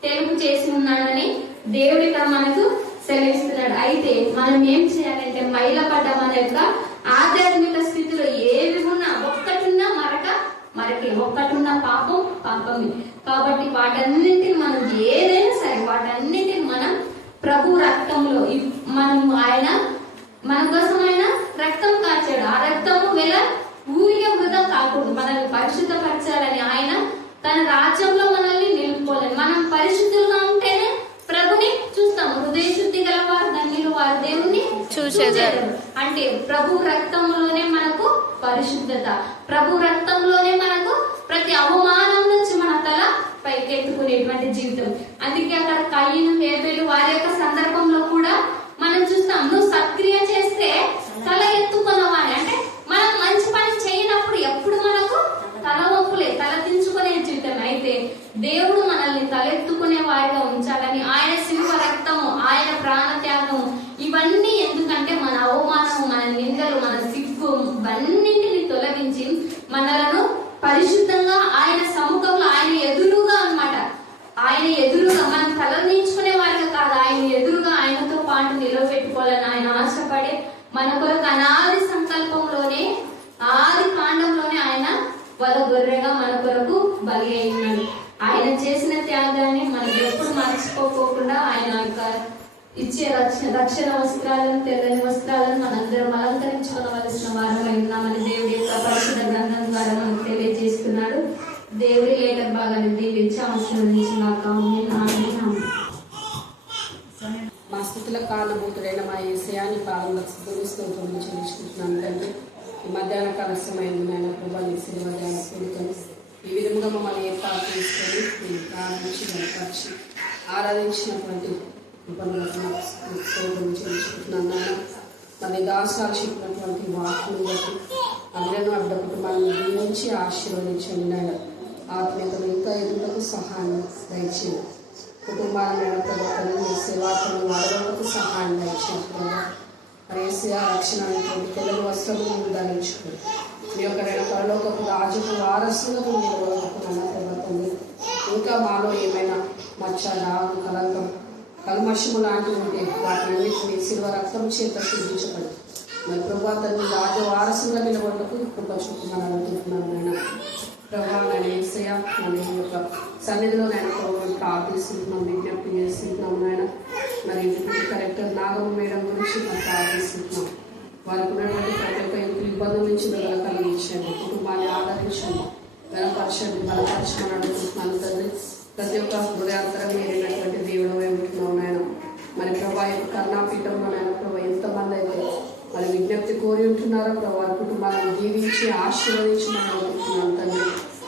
తెలుపు చేసి ఉన్నానని దేవుడి మనకు సెలవిస్తున్నాడు. అయితే మనం ఏం చేయాలంటే, మైలపడ్డ మన యొక్క ఆధ్యాత్మిక స్థితిలో ఏవి ఉన్నా, ఒక్కటున్నా మరకే, ఒక్కటున్న పాపమే. కాబట్టి వాటన్నింటిని మనం ఏదైనా సరే వాటన్నింటిని మనం ప్రభు రక్తంలో, మనం ఆయన మన కోసం ఆయన రక్తం కార్చాడు. ఆ రక్తము ఊరికే వృధా కాకూడదు. మనల్ని పరిశుద్ధపరచాలని, ఆయన తన రాజ్యంలో మనల్ని నిలుపుకోవాలని. మనం పరిశుద్ధులుగా ఉంటేనే ప్రభుని చూస్తాము. హృదయ శుద్ధి గల వారు ధన్యులు, వారు దేవుని చూసేదారు. అంటే ప్రభు రక్తంలోనే మనకు పరిశుద్ధత, ప్రభు రక్తంలోనే మనకు ప్రతి అవమానం నుంచి మన తల పైకెత్తుకునేటువంటి జీవితం. అందుకే అక్కడ కయ్యను హేబెలు వారి యొక్క సందర్భంలో కూడా మనం చూస్తాం, నువ్వు సత్క్రియ చేస్తే తల ఎత్తుకున్నవాడి, అంటే మనం మంచి పని చేయనప్పుడు ఎప్పుడు మనకు తల ఒప్పులే, తల దించుకునే జీవితం. అయితే దేవుడు మనల్ని తలెత్తుకునే వారిగా ఉంచాలని ఆయన శిలువ రక్తము, ఆయన ప్రాణత్యాగము, ఇవన్నీ ఎందుకంటే మన అవమానము, మన నిందలు, మన సిగ్గు ఇవన్నింటిని తొలగించి మనలను పరిశుద్ధంగా ఆయన సముఖంలో, ఆయన ఎదురుగా అన్నమాట, ఆయన ఎదురుగా మనం తలదించుకునే వారిగా కాదు, ఆయన ఎదురుగా ఆయనతో పాటు నిలబెట్టుకోవాలని ఆయన ఆశపడే మన కొరకు అనాది సంకల్పంలోనే, ఆది కాండంలోనే ఆయన వద గొర్రెగా మన కొరకు బలి అయినాడు. ఆయన చేసిన త్యాగాన్ని మనం ఎప్పుడు మర్చిపోకుండా ఆయన యొక్క ఇచ్చే రక్షణ వస్త్రాలను, తెల్లని వస్త్రాలను మనందరం అలంకరించుకోవలసిన వారమై ఉన్నామని దేవుడి యొక్క పరిశుద్ధ గ్రంథం ద్వారా మనకు తెలియజేస్తున్నాడు. దేవుడి లేఖ భాగాన్ని దీవించి ఆశీర్వదించినాక మా స్థితుల కారణభూతుడైన మా యేసయ్యాని పాలన స్తోత్రం చెల్లించుకుంటున్నాను తండ్రి. ఈ మధ్యాహ్న కాల సమయంలో నాయన ప్రభా నీ సిలువ ధ్యాన కోరికను ఈ విధంగా మమ్మల్ని ఏర్పాటు చేసుకొని నేను ప్రారంభించి బలపరిచి ఆరాధించినటువంటి స్తోత్రం చెల్లించుకుంటున్నాను నాయన. మరి దాసాలు చెప్పినటువంటి వాక్కును బట్టి అందరూ అడ్డ కుటుంబాన్ని దీవించి ఆశీర్వదించండి నాయన. ఆత్మీయతను ఇంకా ఎదుగులకు సహాయం దయచేయండి. కుటుంబాలను ప్రభుత్వం సేవాత్మను వాడవలకు సహాయం దయచేయండి. రేసియా రక్షణ అనేటువంటి తెల్లని వస్త్రములను ధరించుకుని మీ యొక్క నేను పరలోకపు రాజుకు వారసులకు నిలవకున్న ప్రభుత్వం ఇంకా మాలో ఏమైనా మచ్చ, రాగు, కలంకం, కల్మషము లాంటివి ఉంటే వాటిని శిల్వ రక్తం చేత శుద్ధించబడి మరి ప్రభుత్వాన్ని రాజ వారసులుగా నిలబడటకు కృప చూపుతున్నాను అనుకుంటున్నాను నాయన. ప్రభావ నేను ఏసయ్య మన యొక్క సన్నిధిలో నేను ప్రార్థిస్తున్నాం, విజ్ఞప్తి చేస్తున్నాం నాయన. మరి డిప్యూటీ కలెక్టర్ నాగమ్మ మేడం గురించి మనం ప్రార్థిస్తున్నాం. వారికి ఉన్నటువంటి ప్రతి ఒక్క ఇబ్బందుల నుంచి విడుదల కలిగించండి, కుటుంబాన్ని ఆదరించండి, బలపరచండి, బలపరచమని అడుగుతున్నాను తండ్రి. ప్రతి ఒక్క హృదయాంతరం మీరైనటువంటి దేవుడు ఏమిటున్నావు నాయన. మరి ప్రభా యొక్క కర్ణాపీఠంలో నాయన ప్రభావ ఎంతమంది అయితే మరి విజ్ఞప్తి కోరి ఉంటున్నారో ప్రభావ కుటుంబాలను దీవించి ఆశీర్వదించమని అనుకుంటున్నాను తండ్రి.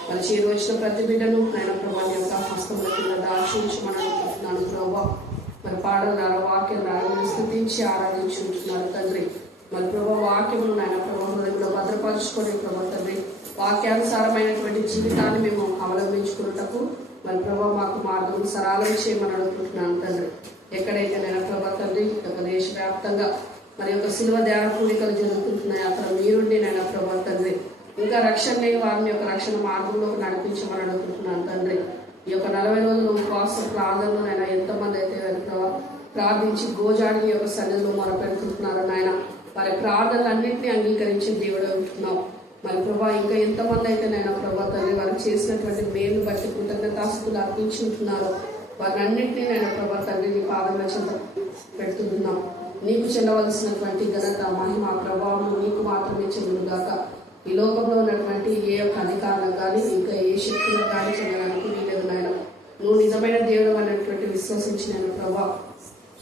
మరి చేరు వచ్చిన ప్రతి బిడ్డను నాయన ప్రభావ యొక్క హస్తంలో కింద దాచించమని అనుకుంటున్నాను ప్రభావ. మరి పాడలాల వాక్యాలను స్థుతించి ఆరాధించి ఉంటున్నారు తండ్రి. మరి ప్రభావ వాక్యములు నాయన ప్రభావ హృదయంలో భద్రపరుచుకొని ప్రభావ తండ్రి వాక్యానుసారమైనటువంటి జీవితాన్ని మేము అవలంబించుకున్నటకు మరి ప్రభావ మాకు మార్గం సరళం చేయమని అడుగుతున్నాను తండ్రి. ఎక్కడైతే నేను ప్రభావ తండ్రి ఒక దేశవ్యాప్తంగా మరి యొక్క శిలువ ధ్యాన కూడికలు జరుగుతుంటున్నాయి, అక్కడ మీరుండి నేను ప్రభావ తండ్రి ఇంకా రక్షణ లేని వారిని యొక్క రక్షణ మార్గంలోకి నడిపించమని అడుగుతున్నాను తండ్రి. ఈ యొక్క 40 రోజులు ఉపవాస ప్రార్థనలో నేను ఎంతమంది అయితే వెళ్తావో ప్రార్థించి గోజాడి యొక్క సన్నిధిలో మొరపెడుతున్నారో నాయన. వారి ప్రార్థనలన్నింటినీ అంగీకరించి దేవుడు ఉంటున్నావు. మరి ప్రభా ఇంకా ఎంతమంది అయితే నేను ప్రభా తండ్రి వారు చేసినటువంటి మేలు బట్టి కృతజ్ఞతాస్తులు అర్పించుకుంటున్నారో వారిన్నింటినీ నేను ప్రభా తండ్రి నీ పాదంలో చెంత పెడుతున్నాం. నీకు చెందవలసినటువంటి ఘనత మహిమ ప్రభావం నీకు మాత్రమే చెందుగాక. ఈ లోకంలో ఉన్నటువంటి ఏ ఒక్క అధికారులకు కానీ ఇంకా ఏ శక్తులకు కానీ చెందడానికి వీలేదు నాయన. నువ్వు నిజమైన దేవుడు అనేటువంటి విశ్వసించిన ప్రభా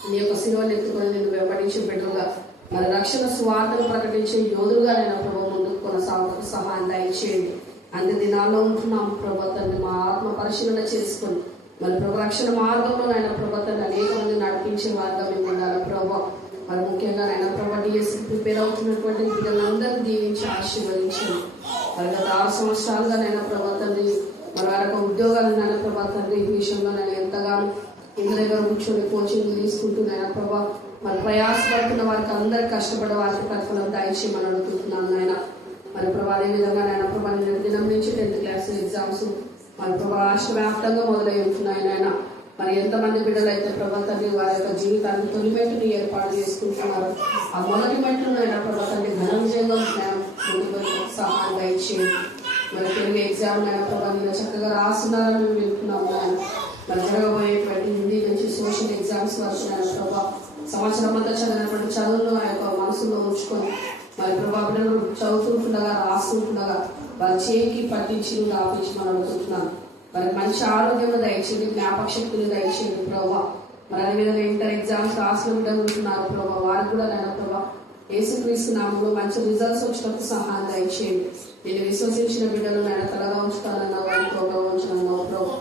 నీ యొక్క శిలువను ఎత్తుకొని నేను వెంబడించి బిడ్డలుగా మన రక్షణ స్వార్థను ప్రకటించే యోధులుగా నేను ప్రభావ ముందుకు కొనసాగుతూ సహాయం దయచేయండి. అన్ని దినాల్లో ఉంటున్నాం ప్రభా తండ్రి. మా ఆత్మ పరిశీలన చేసుకొని మరి ప్రభు రక్షణ మార్గంలో నాయన ప్రభా తండ్రి అనేక మంది నడిపించే వారిగా మేము ఉండాలి ప్రభా. మరి ముఖ్యంగా నాయన ప్రభా డిఎస్సి ప్రిపేర్ అవుతున్నటువంటి బిడ్డలందరినీ దీవించి ఆశీర్వదించండి. మరి గత 6 సంవత్సరాలుగా నైనా ప్రభా తండ్రి మరి వారి ఉద్యోగాలు నాయన ప్రభా తండ్రి ఈ విషయంలో నేను ఎంతగానో ఇంటి దగ్గర కూర్చొని కోచింగ్ తీసుకుంటున్నాయన ప్రభా. మరి ప్రయాసపడుతున్న వారికి అందరికి కష్టపడే వారికి ప్రతిఫలం దయచేయమని అడుగుతున్నాను నాయన. మరి ప్రభా అదేవిధంగా నాయన ప్రభా నిన్న దినం నుంచి 10th క్లాస్ ఎగ్జామ్స్ మరి ప్రభా రాష్ట్ర వ్యాప్తంగా మొదలై ఉంటున్నాయి నాయన. మరి ఎంతమంది బిడ్డలు అయితే ప్రభా తండ్రి వారి యొక్క జీవితాన్ని తొలి మెట్టుని ఏర్పాటు చేసుకుంటున్నారు. ఆ మొదటి మెట్టును అయినా ప్రభా తండ్రి ఘన విజయంగా సహాయం దయచేయండి. మరి తెలుగు ఎగ్జామ్ అయినా ప్రభా నిన్న చక్కగా రాస్తున్నారని మేము వింటున్నాము నాయన. మరి జరగబోయేటువంటి హిందీ నుంచి సోషల్ ఎగ్జామ్స్ వరకు నాయన ప్రభా సంవత్సరం అంతా చదివినటువంటి చదువును ఆ యొక్క మనసులో ఉంచుకొని మరి ప్రభా బిడ్డలు చదువుతుండగా రాస్తుండగా వారి చేయికి పట్టించి రాపించి మనం అనుకుంటున్నాను. మరి మంచి ఆరోగ్యం దయచేయండి, జ్ఞాపక శక్తులు దయచేయండి ప్రభా. మరి అదేవిధంగా ఇంటర్ ఎగ్జామ్స్ రాసిన బిడ్డలు ఉంటున్నారు ప్రభా. వారికి కూడా నేను ప్రభా యేసుక్రీస్తు నామములో మంచి రిజల్ట్స్ వచ్చినప్పుడు సహాయం దయచేయండి. నేను విశ్వసించిన బిడ్డలు నేను తలగా ఉంచుతానన్నా వారి ప్రోగ్రాం ఉంచానన్నావు ప్రభా.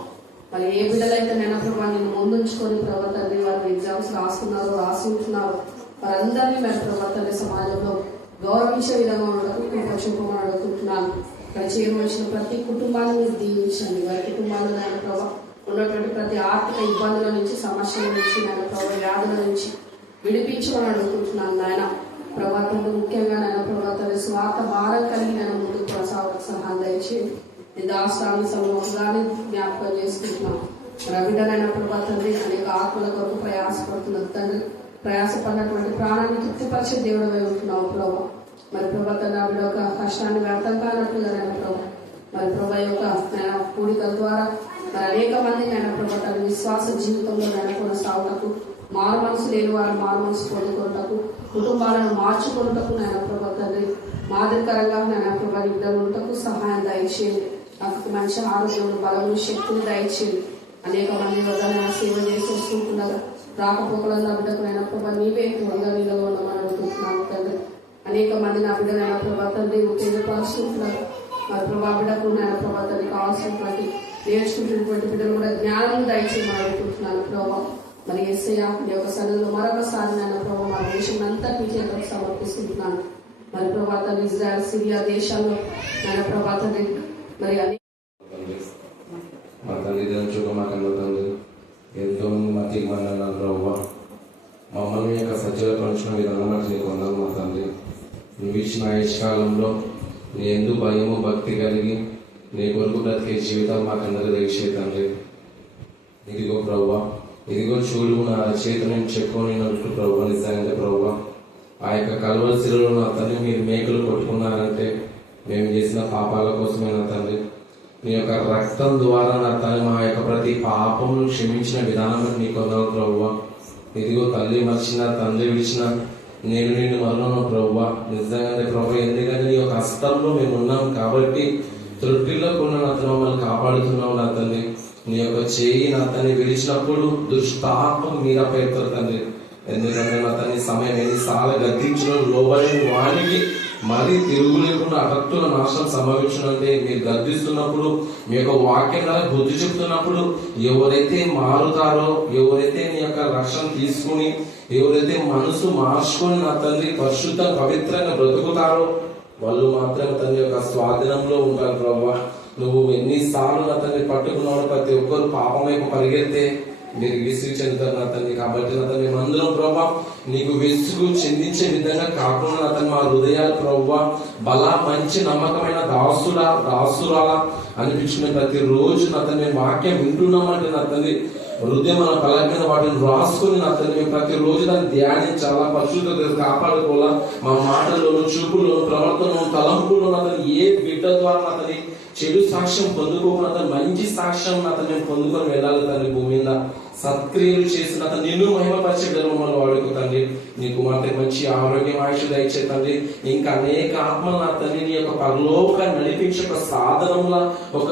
మరి ఏ బిడ్డలైతే నేను ప్రభా నేను ముందుంచుకొని ప్రభా తండ్రి వారు ఎగ్జామ్స్ రాస్తున్నారు రాసి ఉంటున్నారు వారందరినీ మేము ప్రభా తండ్రి సమాజంలో గౌరవించే విధంగా ఉండకు కృప చూపమని అడుగుతున్నాను. ఇక్కడ చేయవలసిన ప్రతి కుటుంబాన్ని మీరు దీవించండి. వారి కుటుంబాల్లో నాయన ప్రభా ఉన్నటువంటి ప్రతి ఆర్థిక ఇబ్బందుల నుంచి సమస్యల నుంచి నాయన ప్రభా వ్యాధుల నుంచి విడిపించమని అడుగుతున్నాను నాయన. ప్రభా తండ్రి ముఖ్యంగా నాయన ప్రభా తండ్రి స్వార్థ భారం కలిగి నేను ముందుకు కొనసాగడానికి సహాయం దయచేయండి. ఈ దాస్తాన్ని సమూహాన్ని జ్ఞాపకం చేసుకుంటున్నాం. రవిడనైన ప్రభా తండ్రి అనేక ఆత్మల కొరకు ప్రయాసపడుతున్నారు తండ్రి. ప్రయాసపడినటువంటి ప్రాణాన్ని తృప్తిపరిచే దేవుడు ఉంటున్నావు ప్రభా. మరి ప్రభా తండ్రి ఆవిడ యొక్క కష్టాన్ని వ్యర్థం కానట్లుగా నేను ప్రభా మరి ప్రభా యొక్క నేను కూడికల ద్వారా మరి అనేక మంది నేను ప్రభా తండ్రి విశ్వాస జీవితంలో నేను కొనసాగుటకు మారు మనసు లేని వారు మారు మనసు పొందుకుంటకు కుటుంబాలను మార్చుకుంటకు నేను ప్రభా తండ్రి మాదిరికరంగా నేను ప్రభా ఇద్దరుటకు సహాయం దయచేయండి. నాకు మంచి ఆరోగ్యం బలము శక్తిని దయచేయండి. అనేక మంది వద్ద నేను సేవ చేసి వస్తుంటున్నారు. రాకపోకలను నా బిడ్డకు నేను ప్రభా నీవే వంద నీళ్ళలో ఉండమని అడుగుతున్నాను తండ్రి. అనేక మంది నా బిడ్డ నేను ప్రభా తండ్రి ఉపయోగపరుస్తుంటున్నారు. మరి ప్రభా బిడ్డకు నేను ప్రభా తండ్రి కావాల్సినటువంటి నేర్చుకుంటున్నటువంటి బిడ్డలు కూడా జ్ఞానం దయచేయమని అడుగుతున్నాను ప్రభా. మరి యేసయ్య నీ యొక్క సన్నిధిలో మరొకసారి నేను ప్రభా మా దేశం అంతా నీ చేతులకు సమర్పిస్తున్నాను. మరి ప్రభా తండ్రి ఇజ్రాయెల్ సిరియా దేశాల్లో నేను ప్రభా తండ్రి మరి మా తల్లిదండ్రులు చూడ మా కన్న తండ్రి ఎంతో మతి మన ప్రభావ మమ్మల్ని యొక్క సజ్జలపరిచిన విధానం నీకు వందలు మా తండ్రి. నువ్వు ఇచ్చిన ఆయుష్కాలంలో నీ ఎందు భయము భక్తి కలిగి నీ కొరకు బ్రతికే జీవితం మాకందరూ దయచే తండ్రి. ఇదిగో ప్రభావ ఇదిగో చూడు నా చేతి నేను చెప్పుకోనినట్టు ప్రభావ నిజంగా ప్రభావ ఆ యొక్క కల్వరి శిలలో నా తండ్రి మీరు మేకలు కొట్టుకున్నారంటే మేము చేసిన పాపాల కోసమే నా తండ్రి. నీ యొక్క రక్తం ద్వారా నా తల్లి మా యొక్క ప్రతి పాపమును క్షమించిన విధానం నీకు వందలు ప్రభువా. ఇదిగో తల్లి మర్చిన తండ్రి విడిచిన నేను నిన్ను మరణను ప్రభువా. నిజంగానే ప్రభు ఎందుకంటే నీ యొక్క హస్తంలో మేము ఉన్నాం కాబట్టి త్రుటిలో కొన్ని నా తల్లి మమ్మల్ని కాపాడుతున్నావు నా తండ్రి. నీ యొక్క చేయి నా తల్లి విడిచినప్పుడు దుష్టాత్మ మీరా పెడతారు తండ్రి. ఎందుకంటే నా తల్లి సమయం ఎన్నిసార్లు గద్దించిన లోబడిన వానికి మరి తిరుగు లేకుండా అటత్తుల నాశనం సంభవించినంటే మీరు గర్దిస్తున్నప్పుడు మీ యొక్క వాక్యం ద్వారా బుద్ధి చెప్తున్నప్పుడు ఎవరైతే మారుతారో ఎవరైతే నీ యొక్క రక్షణ తీసుకుని ఎవరైతే మనసు మార్చుకొని నా తండ్రి పరిశుద్ధ పవిత్రంగా బ్రతుకుతారో వాళ్ళు మాత్రమే తండ్రి యొక్క స్వాధీనంలో ఉంటారు ప్రభావ. నువ్వు ఎన్నిసార్లు నా తండ్రి పట్టుకున్నావు ప్రతి ఒక్కరు పాపం వైపు పరిగెత్తే మీరు విసుగు చెందుతారు నా తండ్రి. కాబట్టి నా తండ్రి మేమందరం ప్రభా నీకు విసుగు చెందించే విధంగా కాకుండా నా తండ్రి మా హృదయాలు ప్రభా బల మంచి నమ్మకమైన దాసురాలా అనిపించిన ప్రతి రోజు నా తండ్రి మేము వాక్యం వింటున్నామంటే నా తండ్రి హృదయం మన పలక మీద వాటిని రాసుకొని నా తండ్రి మేము ప్రతిరోజు దాన్ని ధ్యానించాలా, పరిశుద్ధత కాపాడుకోవాలా. మా మాటల్లోను, చూపుల్లోను, ప్రవర్తనలో, తలంపుల్లో నా తండ్రి ఏ బిడ్డ ద్వారా నా తండ్రి చెడు సాక్ష్యం పొందుకోకుండా తండ్రి మంచి సాక్ష్యం నా తండ్రి మేము పొందుకొని వెళ్ళాలి తండ్రి. భూమి మీద సత్క్రియలు చేసిన తండ్రి నిన్ను మహిమపరిచే మమ్మల్ని వాడుకో తండ్రి. నీ కుమార్తె మంచి ఆరోగ్యం, ఆయుష్ దయచే తండ్రి. ఇంకా అనేక ఆత్మలు నా తండ్రి నీ యొక్క పరలోకాన్ని నడిపించే ఒక సాధనంలా, ఒక